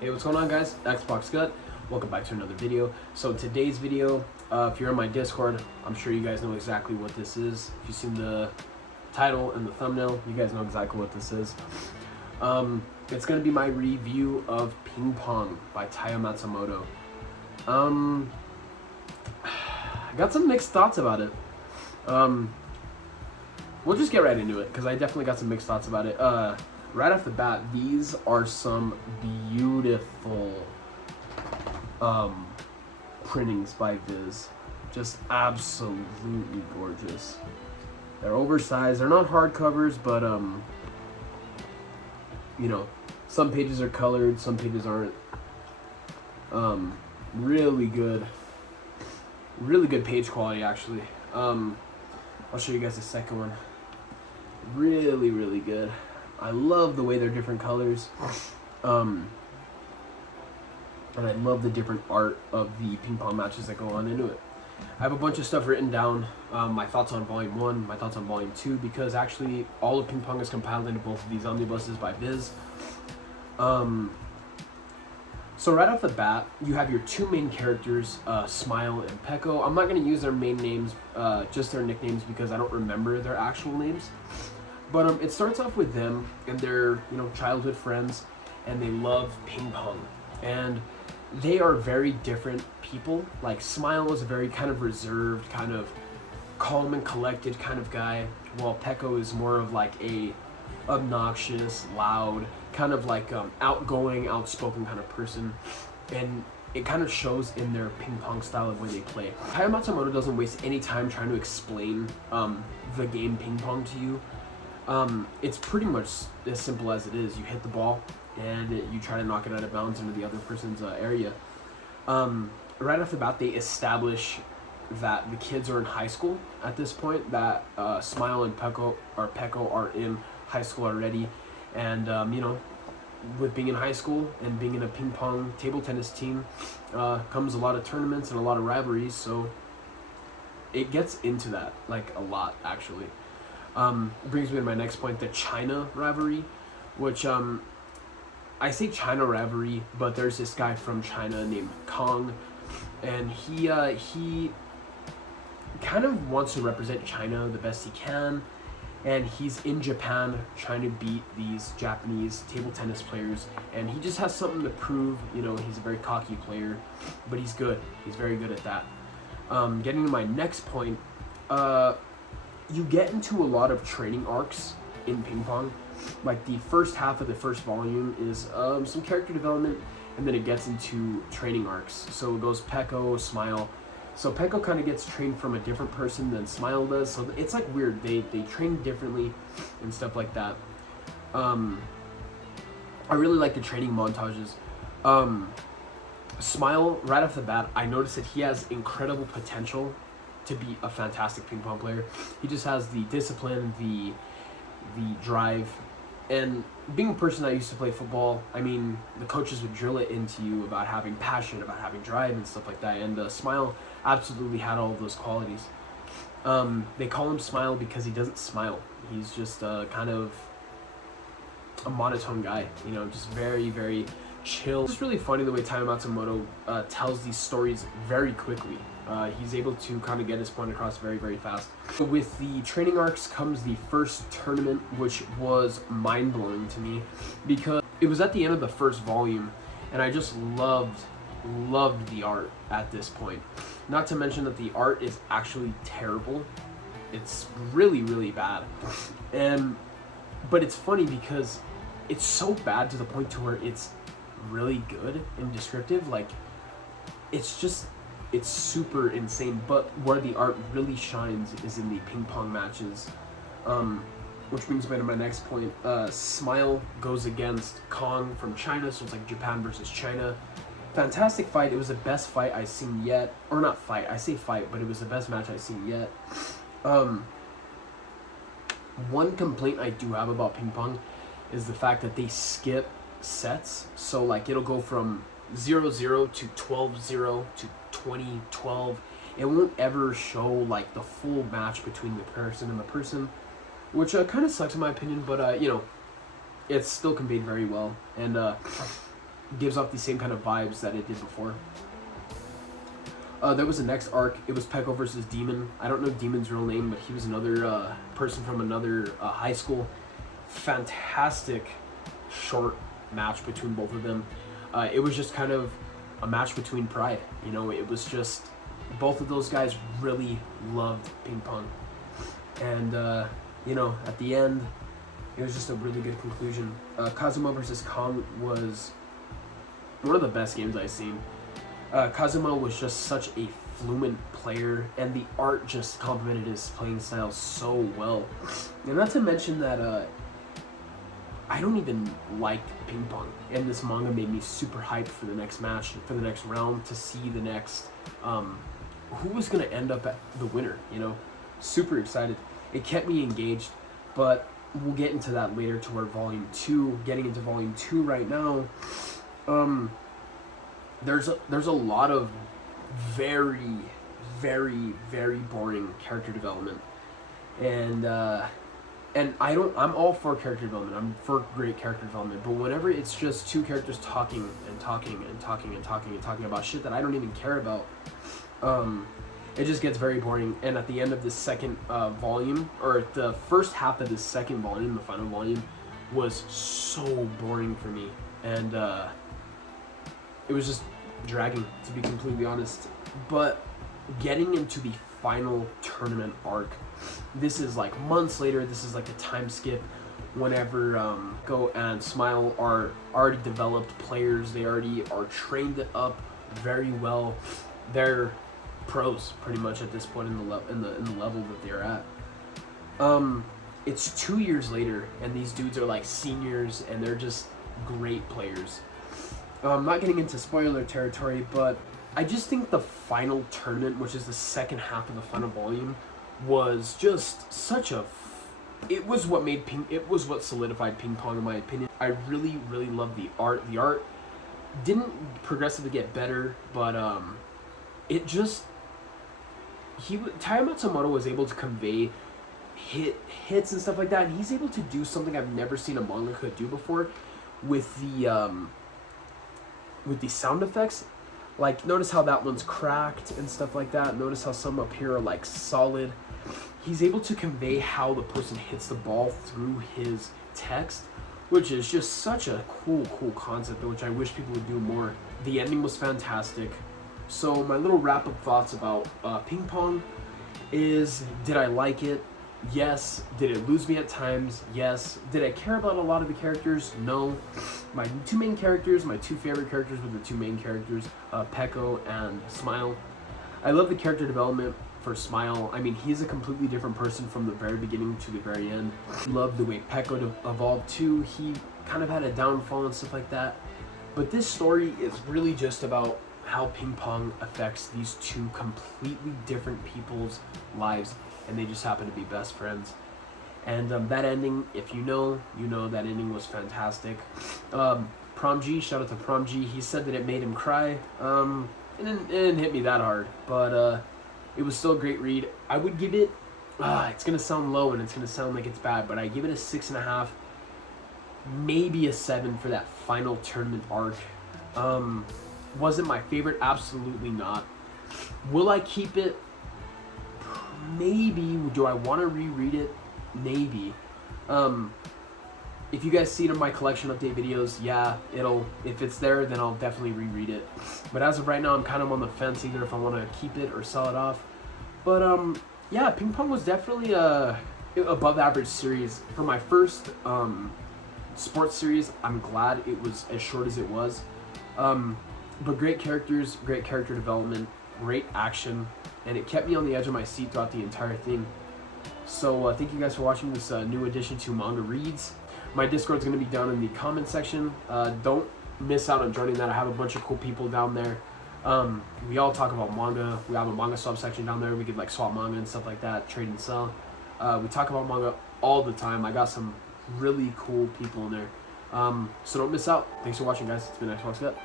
Hey, what's going on, guys? Xbox Gut. Welcome back to another video. So today's video, if you're on my Discord, I'm sure you guys know exactly what this is. If you've seen the title and the thumbnail, you guys know exactly what this is. It's going to be my review of Ping Pong by Taiyo Matsumoto. I got some mixed thoughts about it. We'll just get right into it, because I definitely got some mixed thoughts about it. Right off the bat, these are some beautiful printings by Viz. Just absolutely gorgeous. They're oversized. They're not hardcovers, but you know, some pages are colored, some pages aren't. Really good page quality, actually. I'll show you guys the second one. Really good. I love the way they're different colors. And I love the different art of the ping pong matches that go on into it. I have a bunch of stuff written down, my thoughts on Volume 1, my thoughts on Volume 2, because actually all of Ping Pong is compiled into both of these omnibuses by Viz. So right off the bat, you have your two main characters, Smile and Peco. I'm not going to use their main names, just their nicknames, because I don't remember their actual names. But it starts off with them, and they're, childhood friends, and they love ping pong. And they are very different people. Like, Smile was a very kind of reserved, kind of calm and collected kind of guy, while Peco is more of like a obnoxious, loud, kind of like outgoing, outspoken kind of person. And it kind of shows in their ping pong style of way they play. Taiyo Matsumoto doesn't waste any time trying to explain the game ping pong to you. It's pretty much as simple as it is. You hit the ball and you try to knock it out of bounds into the other person's area. Right off the bat, they establish that the kids are in high school at this point, that Smile and Peco are in high school already. And, with being in high school and being in a ping pong table tennis team comes a lot of tournaments and a lot of rivalries. So it gets into that, like, a lot, actually. Brings me to my next point, the China rivalry, which I say China rivalry, but there's this guy from China named Kong, and he kind of wants to represent China the best he can, and he's in Japan trying to beat these Japanese table tennis players, and he just has something to prove. He's a very cocky player, but he's good. He's very good at that. Getting to my next point, you get into a lot of training arcs in ping pong. Like, the first half of the first volume is some character development, and then it gets into training arcs. So it goes Peco, Smile. So Peco kind of gets trained from a different person than Smile does. So it's like weird. They train differently and stuff like that. I really like the training montages. Smile, right off the bat, I noticed that he has incredible potential to be a fantastic ping pong player. He just has the discipline, the drive, and being a person that used to play football, I mean, the coaches would drill it into you about having passion, about having drive and stuff like that, and Smile absolutely had all of those qualities. They call him Smile because he doesn't smile. He's just kind of a monotone guy, just very chill. It's really funny the way Taiyo Matsumoto tells these stories very quickly. He's able to kind of get his point across very fast. With the training arcs comes the first tournament, which was mind-blowing to me, because it was at the end of the first volume, and I just loved the art at this point. Not to mention that the art is actually terrible. It's really bad. But it's funny because it's so bad to the point to where it's really good and descriptive. Like, it's super insane. But where the art really shines is in the ping pong matches, which brings me to my next point. Smile goes against Kong from China, so it's like Japan versus China. Fantastic fight. It was the best fight I've seen yet. Or not fight, I say fight, but it was the best match I've seen yet. One complaint I do have about ping pong is the fact that they skip sets. So, like, it'll go from 0-0 to 12-0 to 20-12. It won't ever show, like, the full match between the person and the person, which kind of sucks in my opinion, but it's still conveyed very well. And gives off the same kind of vibes that it did before. There was the next arc. It was Peco versus Demon. I don't know Demon's real name, but he was another person from another high school. Fantastic short match between both of them. It was just kind of a match between pride. You know, it was just both of those guys really loved ping pong. And, you know, at the end, it was just a really good conclusion. Kazuma versus Kong was one of the best games I've seen. Kazuma was just such a fluent player, and the art just complemented his playing style so well. And not to mention that I don't even like ping pong, and this manga made me super hyped for the next match, for the next round, to see the next who was going to end up at the winner, you know. Super excited. It kept me engaged, but we'll get into that later toward Volume 2. Getting into Volume 2 right now, there's a lot of very, very, very boring character development, and I'm all for character development. I'm for great character development, but whenever it's just two characters talking about shit that I don't even care about, it just gets very boring. And at the end of the second volume, or the first half of the second volume, the final volume, was so boring for me, and it was just dragging, to be completely honest. But getting into the final tournament arc, this is like months later. This is like a time skip. Whenever Go and Smile are already developed players, they already are trained up very well. They're pros pretty much at this point in the level that they're at. It's 2 years later, and these dudes are like seniors, and they're just great players. I'm not getting into spoiler territory, but I just think the final tournament, which is the second half of the final volume, was just such a... It was what solidified ping pong, in my opinion. I really, really love the art. The art didn't progressively get better, but it just... Taiyo Matsumoto was able to convey hits and stuff like that, and he's able to do something I've never seen a mangaka do before with the sound effects. Like, notice how that one's cracked and stuff like that. Notice how some up here are like solid. He's able to convey how the person hits the ball through his text, which is just such a cool concept, which I wish people would do more. The ending was fantastic. So my little wrap-up thoughts about ping pong is, did I like it? Yes. Did it lose me at times? Yes. Did I care about a lot of the characters? No. My two main characters, my two favorite characters were the two main characters, Peco and Smile. I love the character development for Smile. I mean, he's a completely different person from the very beginning to the very end. Love the way Peco evolved too. He kind of had a downfall and stuff like that. But this story is really just about how ping pong affects these two completely different people's lives, and they just happen to be best friends. And that ending, if you know that ending was fantastic. Prom G, shout out to Prom G. He said that it made him cry. It didn't hit me that hard, but it was still a great read. I would give it, it's gonna sound low and it's gonna sound like it's bad, but I give it a 6.5, maybe a 7 for that final tournament arc. Was it my favorite? Absolutely not. Will I keep it? Maybe. Do I want to reread it? Maybe. If you guys see it in my collection update videos, yeah, if it's there, then I'll definitely reread it. But as of right now, I'm kind of on the fence either if I want to keep it or sell it off. But yeah, Ping Pong was definitely a above average series. For my first sports series, I'm glad it was as short as it was. But great characters, great character development, great action, and it kept me on the edge of my seat throughout the entire thing. So thank you guys for watching this new addition to Manga Reads. My Discord's going to be down in the comment section. Don't miss out on joining that. I have a bunch of cool people down there. We all talk about manga. We have a manga swap section down there. We could like swap manga and stuff like that, trade and sell. We talk about manga all the time. I got some really cool people in there. So don't miss out. Thanks for watching, guys. It's been Xbox Vet.